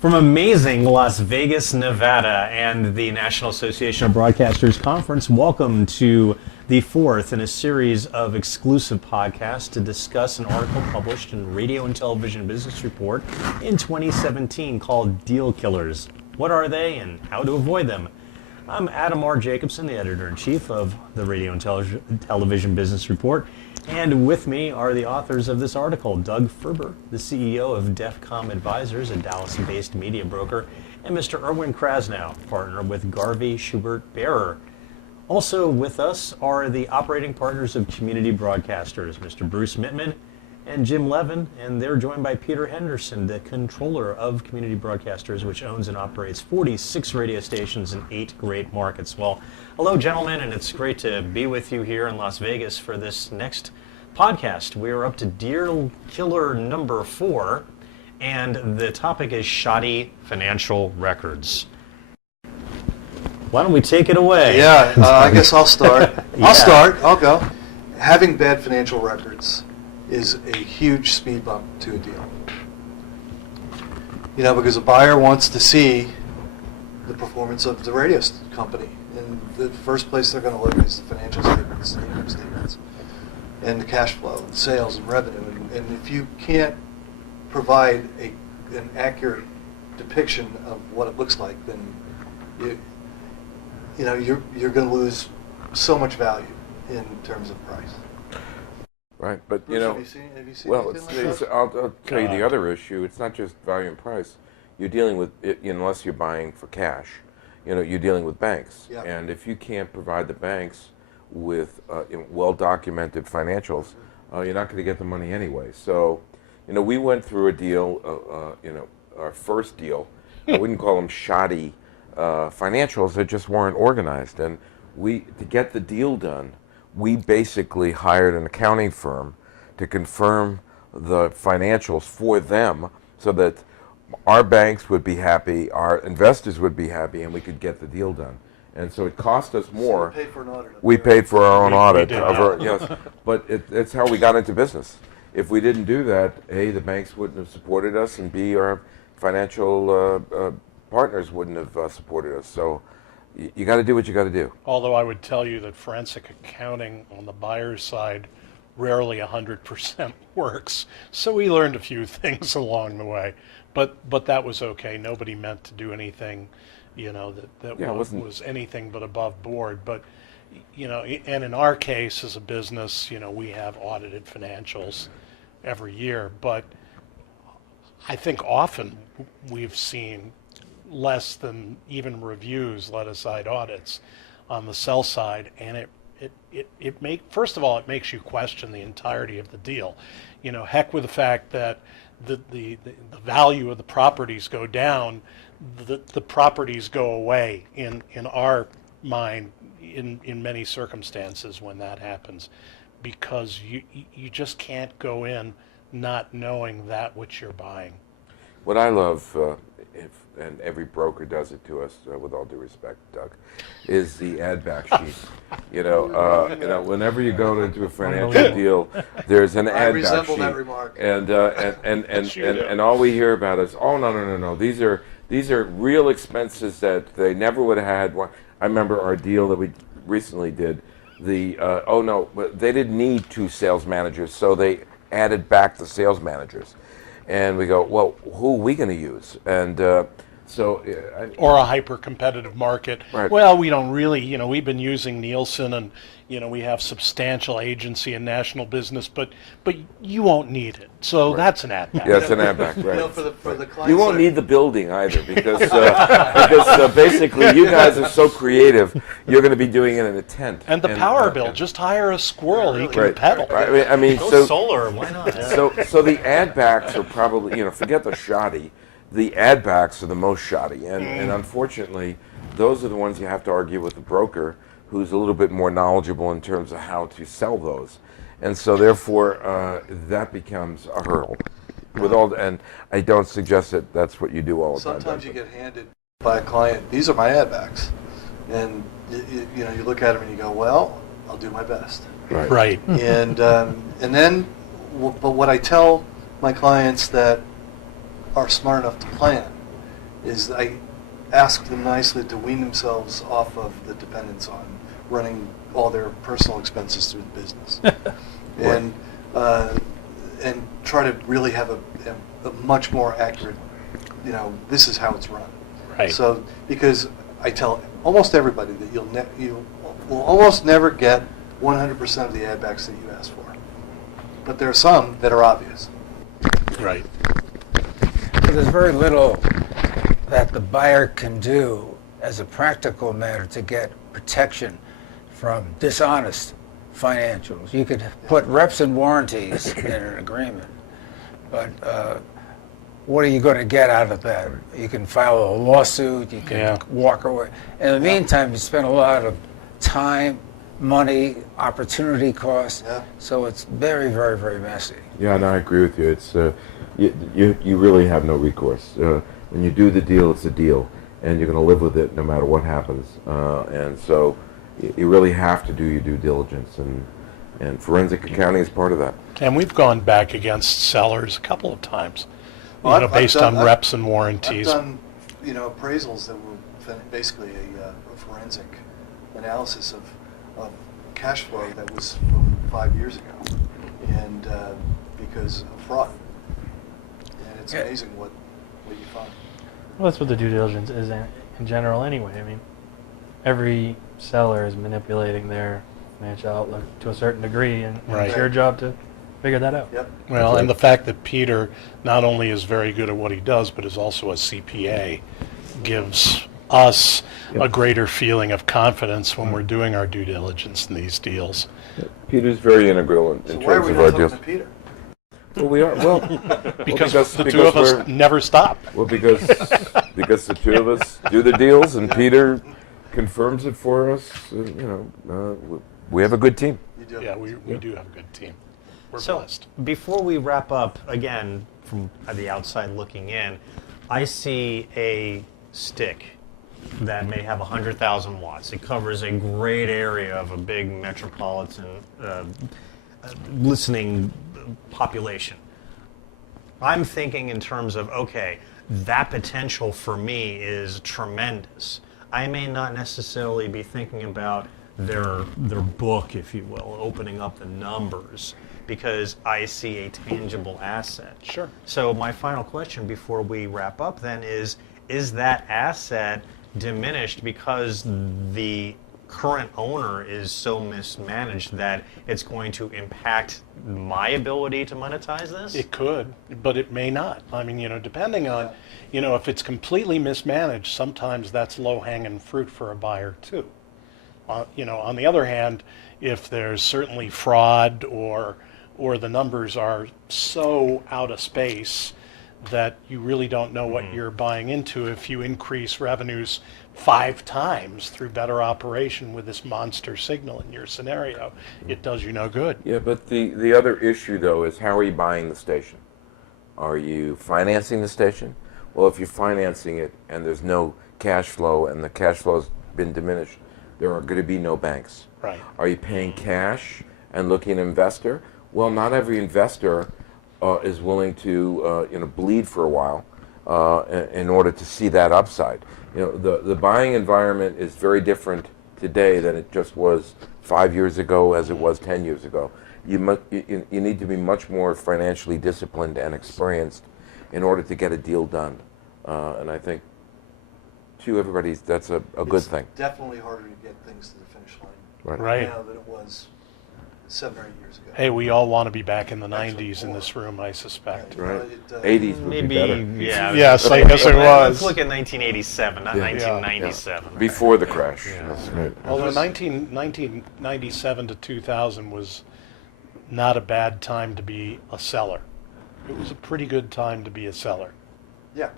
From amazing Las Vegas, Nevada, and the National Association of Broadcasters Conference, welcome to the fourth in a series of exclusive podcasts to discuss an article published in Radio and Television Business Report in 2017 called Deal Killers. What are they and how to avoid them? I'm Adam R. Jacobson, the editor-in-chief of the Radio and Television Business Report, and with me are the authors of this article, Doug Ferber, the CEO of DEFcom Advisors, a Dallas-based media broker, and Mr. Erwin Krasnow, partner with Garvey Schubert Barer. Also with us are the operating partners of Community Broadcasters, Mr. Bruce Mittman and Jim Leven, and they're joined by Peter Henderson, the controller of Community Broadcasters, which owns and operates 46 radio stations in 8 great markets. Well, hello, gentlemen, and it's great to be with you here in Las Vegas for this next podcast. We are up to Deal Killer number 4, and the topic is shoddy financial records. Why don't we take it away? Yeah, I guess I'll start. Yeah. I'll go. Having bad financial records is a huge speed bump to a deal. You know, because a buyer wants to see the performance of the radio company. And the first place they're going to look is the financial statements, the income statements, and the cash flow, and sales and revenue. And if you can't provide an accurate depiction of what it looks like, then you're going to lose so much value in terms of price. Right, but Bruce, have you seen well, anything like that? I'll tell you the other issue. It's not just value and price. You're dealing with it, unless you're buying for cash. You're dealing with banks, Yeah. and if you can't provide the banks with well-documented financials, you're not going to get the money anyway. So, we went through a deal. Our first deal. I wouldn't call them shoddy financials. They just weren't organized, and to get the deal done, we basically hired an accounting firm to confirm the financials for them so that our banks would be happy, our investors would be happy, and we could get the deal done. And so it cost us more. So you paid for an audit. We paid for our own audit. We did. Yes, but it's how we got into business. If we didn't do that, A, the banks wouldn't have supported us, and B, our financial partners wouldn't have supported us. So you got to do what you got to do. Although I would tell you that forensic accounting on the buyer's side rarely 100% works. So we learned a few things along the way, but that was okay. Nobody meant to do anything, that was anything but above board. But and in our case as a business, we have audited financials every year. But I think often we've seen less than even reviews, let aside audits, on the sell side, and first of all, it makes you question the entirety of the deal. Heck with the fact that the value of the properties go down, the properties go away in our mind in many circumstances when that happens, because you just can't go in not knowing that which you're buying. What I love, and every broker does it to us, with all due respect, Doug, is the add-back sheet. Whenever you go into a financial deal, there's an add-back sheet. I resemble that remark. And all we hear about is, oh no, these are real expenses that they never would have had. I remember our deal that we recently did. They didn't need 2 sales managers, so they added back the sales managers. And we go, well, who are we going to use? And or a hyper-competitive market. Right. Well, we don't really, we've been using Nielsen, and we have substantial agency and national business, but you won't need it. So right. That's an add-back. Yeah, it's an add-back, right. For the clients, You won't need the building either, because basically you guys are so creative. You're going to be doing it in a tent. And the power bill, just hire a squirrel, he can right. pedal. Right. I mean, Go solar, why not? So the add-backs are probably, forget the shoddy. The add-backs are the most shoddy, and unfortunately, those are the ones you have to argue with the broker, who's a little bit more knowledgeable in terms of how to sell those, and so therefore that becomes a hurdle. And I don't suggest that that's what you do all the time. Sometimes you get handed by a client, these are my add-backs, and you look at them and you go, well, I'll do my best. Right. And then, but what I tell my clients that are smart enough to plan is I ask them nicely to wean themselves off of the dependence on running all their personal expenses through the business, and try to really have a much more accurate, this is how it's run. Right. So because I tell almost everybody that you will almost never get 100% of the ad backs that you ask for, but there are some that are obvious. Right. But there's very little that the buyer can do as a practical matter to get protection from dishonest financials. You could put reps and warranties in an agreement, but what are you going to get out of that? You can file a lawsuit, you can walk away. In the meantime, you spend a lot of time, money, opportunity costs, so it's very, very, very messy. Yeah, and I agree with you. It's you really have no recourse. When you do the deal, it's a deal, and you're going to live with it no matter what happens. And so you really have to do your due diligence, and forensic accounting is part of that. And we've gone back against sellers a couple of times, Well, based on reps and warranties. I've done, appraisals that were basically a forensic analysis of cash flow that was from 5 years ago, and because of fraud. And it's amazing what you find. Well, that's what the due diligence is in general anyway. I mean, every seller is manipulating their financial outlook to a certain degree, and Right. it's your job to figure that out. Yep. Well, and the fact that Peter not only is very good at what he does, but is also a CPA, gives us a greater feeling of confidence when we're doing our due diligence in these deals. Peter's very integral in So why are terms we of not our talking deals. to Peter? Well, we are. Well, Because the because two of us we're- never stop. Well, because the two of us do the deals, and Peter confirms it for us. We have a good team. You do. Yeah, we do have a good team. We're So blessed. before we wrap up, again, from the outside looking in, I see a stick that may have 100,000 watts. It covers a great area of a big metropolitan listening population. I'm thinking in terms of, okay, that potential for me is tremendous. I may not necessarily be thinking about their book, if you will, opening up the numbers, because I see a tangible asset. Sure. So my final question before we wrap up then is that asset diminished because the current owner is so mismanaged that it's going to impact my ability to monetize this? It could, but it may not. I mean, depending on, if it's completely mismanaged, sometimes that's low-hanging fruit for a buyer too. On the other hand, if there's certainly fraud or the numbers are so out of space that you really don't know what you're buying into, if you increase revenues 5 times through better operation with this monster signal in your scenario, it does you no good. Yeah, but the other issue, though, is how are you buying the station? Are you financing the station? Well, if you're financing it and there's no cash flow and the cash flow has been diminished, there are going to be no banks. Right. Are you paying cash and looking at an investor? Well, not every investor is willing to bleed for a while in order to see that upside. The buying environment is very different today than it just was 5 years ago, as it was 10 years ago. You need to be much more financially disciplined and experienced in order to get a deal done. And I think to everybody, that's a good thing. It's definitely harder to get things to the finish line Right. now than it was 7 or 8 years ago. Hey, we all want to be back in the Actually, 90s in more. this room, I suspect. Right. It, 80s would Maybe, be better. yeah. Yes, I guess it Let's was. look at 1987, not Yeah. 1997. Before the crash. That's right. Although 1997 to 2000 was not a bad time to be a seller. It was a pretty good time to be a seller. Yeah,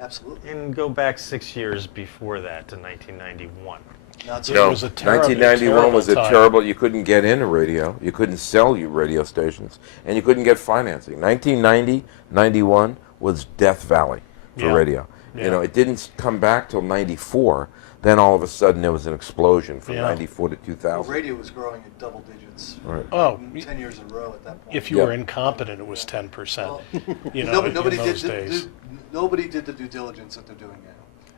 absolutely. And go back 6 years before that to 1991. Not so It No, was a terrible, 1991 was a terrible time. terrible. You couldn't get into radio. You couldn't sell your radio stations, and you couldn't get financing. 1990, 91 was Death Valley for Yeah. radio. Yeah. It didn't come back till 94. Then all of a sudden there was an explosion from Yeah. 94 to Well, 2000. radio was growing at double digits. Right. Oh, 10 years in a row at that point. if you Yep. were incompetent, it was 10%. Well, In nobody those did. days. nobody did the due diligence that they're doing now.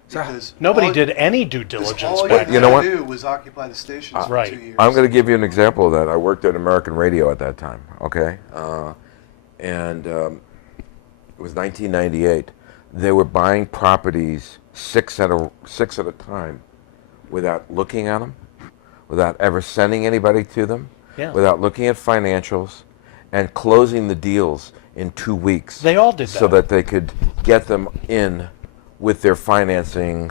So- Because Nobody all- did any due because diligence all back you you know had what? to do was occupy the stations for Right. 2 years. I'm going to give you an example of that. I worked at American Radio at that time, okay? And it was 1998. They were buying properties six at a time without looking at them, without ever sending anybody to them, Yeah. without looking at financials, and closing the deals in 2 weeks. They all did So that. that they could get them in with their financing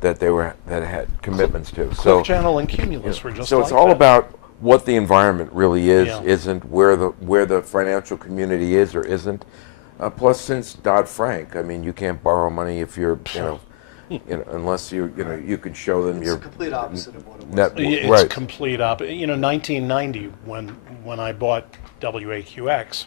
that had commitments to. Cliff Channel and Cumulus were just So like it's all that. about what the environment really is, Yeah. isn't, where the financial community is or isn't. Plus, since Dodd-Frank, I mean, you can't borrow money if you're, unless you can show them It's your the complete opposite of what it was. net. It's Right. complete up. 1990 when I bought WAQX,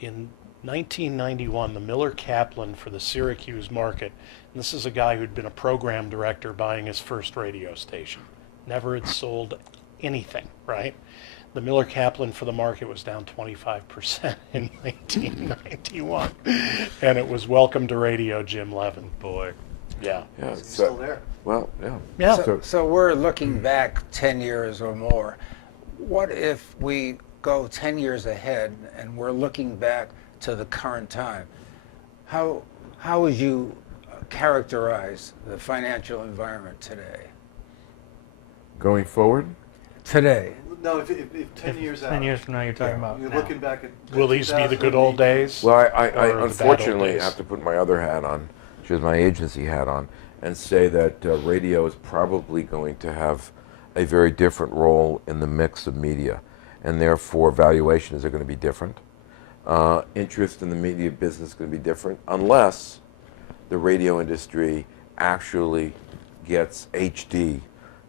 in 1991, the Miller Kaplan for the Syracuse market. And this is a guy who'd been a program director buying his first radio station. Never had sold anything, right? The Miller Kaplan for the market was down 25% in 1991. And it was Welcome to Radio, Jim Leven. Boy. Yeah. Yeah, It's still there. Well, yeah. Yeah. So we're looking back 10 years or more. What if we go 10 years ahead and we're looking back to the current time? How would you characterize the financial environment today? Going forward, Today. No, if 10 years out. 10 years from now, you're talking about. You're now. looking back at. Will these be the good old days? well, I Or the bad old unfortunately days. have to put my other hat on, which is my agency hat on, and say that radio is probably going to have a very different role in the mix of media, and therefore valuations are going to be different. Interest in the media business is going to be different, unless the radio industry actually gets HD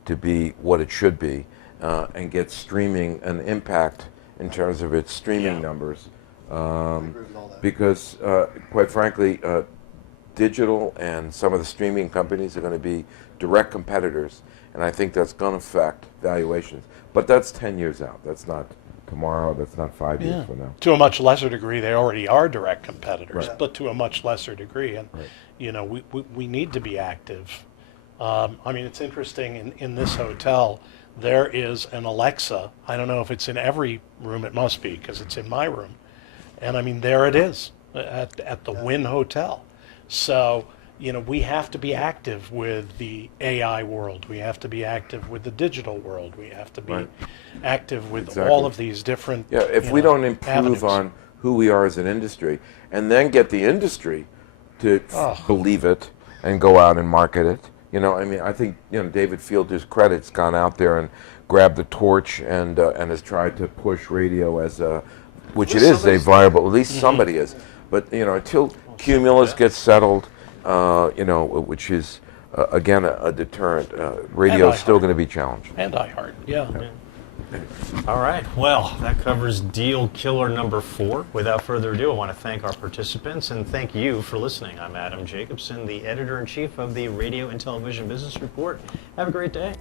to be what it should be, and gets streaming an impact in terms of its streaming Yeah. numbers. I agree with all that. Because, quite frankly, digital and some of the streaming companies are going to be direct competitors, and I think that's going to affect valuations. But that's 10 years out. That's not tomorrow. That's not 5 years from now. To a much lesser degree, they already are direct competitors, Right. but to a much lesser degree. And, Right. we need to be active. I mean, it's interesting, in this hotel, there is an Alexa. I don't know if it's in every room. It must be, because it's in my room. And I mean, there it is at the Wynn Hotel. So, we have to be active with the AI world. We have to be active with the digital world. We have to be Right. active with Exactly. all of these different. Yeah, if we don't improve avenues. on who we are as an industry, and then get the industry to believe it and go out and market it. I mean, I think David Fielder's credit's gone out there and grabbed the torch and has tried to push radio as a, which it least is a somebody's viable. At least somebody is, but until Cumulus gets settled, which is again a deterrent, radio is still iHeart. going to be challenged. And iHeart, yeah. All right. Well, that covers deal killer number 4. Without further ado, I want to thank our participants and thank you for listening. I'm Adam Jacobson, the editor-in-chief of the Radio and Television Business Report. Have a great day.